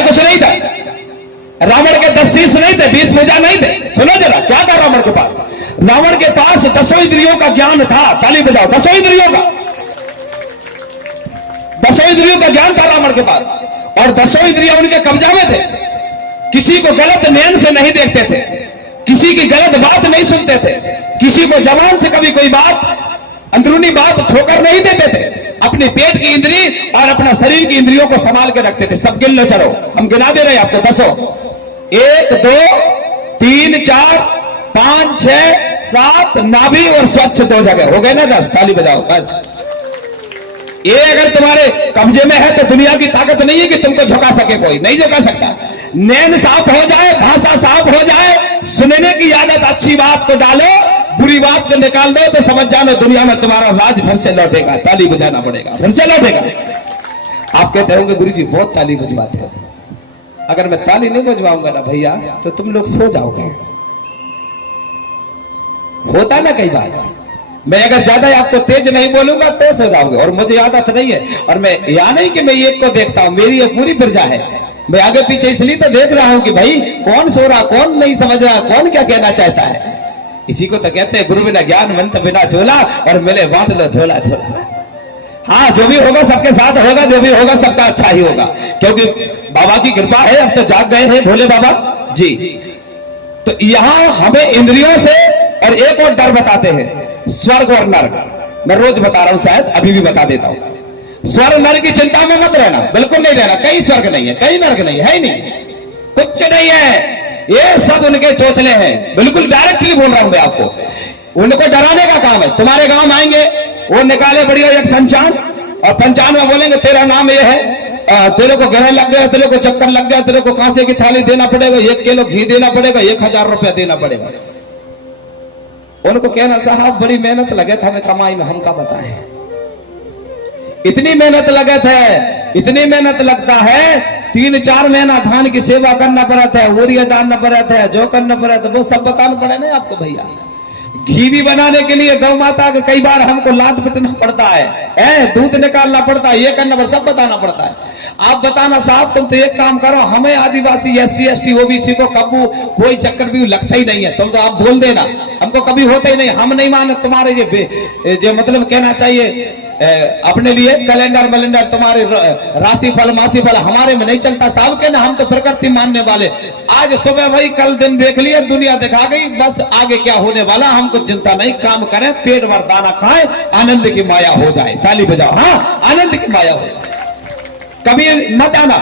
ऐसा कुछ नहीं था। रावण के 10 शीश नहीं थे, 20 भुजा नहीं थे। सुनो जरा, क्या था रावण के पास? रावण के पास 10 इंद्रियों का ज्ञान था। ताली बजाओ, 10 इंद्रियों का, 10 इंद्रियों का ज्ञान था रावण के पास, और 10 इंद्रियां उनके कब्जा में थे। किसी को गलत नैन से नहीं देखते थे, किसी की गलत बात नहीं सुनते थे, किसी को जबान से कभी कोई बात, अंदरूनी बात ठोकर नहीं देते थे। अपने पेट की इंद्री और अपना शरीर की इंद्रियों को संभाल के रखते थे। सब गिन लो, चलो हम गिना दे रहे हैं आपको 10। 1 2 3 4 5 6 7 नाभि और स्वच्छ 2 जगह। हो गए ना 10? ताली बजाओ बस। ये अगर तुम्हारे कब्जे में है तो दुनिया की ताकत नहीं है कि तुमको झुका सके, कोई नहीं झुका सकता। नैन साफ हो जाए, भाषा साफ हो जाए, सुनने की आदत, अच्छी बात को डालो, बुरी बात को निकाल दो, तो समझ जानो दुनिया में तुम्हारा राज फिर से लौटेगा। ताली बजाना पड़ेगा, फिर से लौटेगा। आप कहते होंगे गुरु जी बहुत ताली बजवाते हो। अगर मैं ताली नहीं बजवाऊंगा ना भैया तो तुम लोग सो जाओगे। होता ना कई बार, मैं अगर ज्यादा आपको तेज नहीं बोलूंगा तो सो जाओगे, और मुझे आदत नहीं है। और मैं यह नहीं कि मैं एक को देखता हूं, मेरी ये पूरी प्रजा है। मैं आगे पीछे इसलिए तो देख रहा हूं कि भाई कौन सो रहा, कौन नहीं समझ रहा, कौन क्या कहना चाहता है। इसी को तो कहते हैं गुरु बिना ज्ञान, मंत्र बिना झोला, और मिले बांट लो धोला धोला। हाँ, जो भी होगा सबके साथ होगा, जो भी होगा सबका अच्छा ही होगा, क्योंकि बाबा की कृपा है। अब तो जाग गए हैं भोले बाबा जी। तो यहां हमें इंद्रियों से, और एक और डर बताते हैं, स्वर्ग और नरक। मैं रोज बता रहा हूं, शायद अभी भी बता देता हूं। स्वर्ग नरक की चिंता में मत रहना, बिल्कुल नहीं रहना। कहीं स्वर्ग नहीं है, कहीं नरक नहीं है ही नहीं, कुछ नहीं है। ये सब उनके चोचले हैं, बिल्कुल डायरेक्टली बोल रहा हूं मैं आपको। उनको डराने का काम है। तुम्हारे गांव में आएंगे, वो निकाले बढ़िया एक पंचांग, और पंचांग में बोलेंगे तेरा नाम ये है, तेरे को गहरा लग गया, तेरे को चक्कर लग गया, तेरे को कांसे की थाली देना पड़ेगा, 1 किलो घी देना पड़ेगा, 1000 रुपया देना पड़ेगा। उनको कहना साहब बड़ी मेहनत लगे थे हमें कमाई में, हम का बताएं। इतनी मेहनत लगे थे, इतनी मेहनत लगता है, 3-4 महीना धान की सेवा करना पड़ा था, यूरिया डालना पड़ा था, जो करना पड़ा था वो सब बताना पड़े ना आपको भैया। घी भी बनाने के लिए गौ माता का कई बार हमको लात पिटना पड़ता है, दूध निकालना पड़ता है, ये करना पड़ता, सब बताना पड़ता है। आप बताना साहब तुम तो एक काम करो, हमें आदिवासी SC ST OBC को कबू कोई चक्कर भी लगता ही नहीं है। तुम तो आप बोल देना, हमको कभी होता ही नहीं, हम नहीं माने तुम्हारे ये जो मतलब कहना चाहिए अपने लिए कैलेंडर मलेंडर, तुम्हारे राशि फल मासी फल हमारे में नहीं चलता साहब के ना। हम तो प्रकृति मानने वाले। आज सुबह भाई कल दिन देख लिया, दुनिया दिखा गई, बस आगे क्या होने वाला हमको चिंता नहीं। काम करें, पेट भर दाना खाएं, आनंद की माया हो जाए। ताली बजाओ, हाँ आनंद की माया हो जाए। कभी मत आना।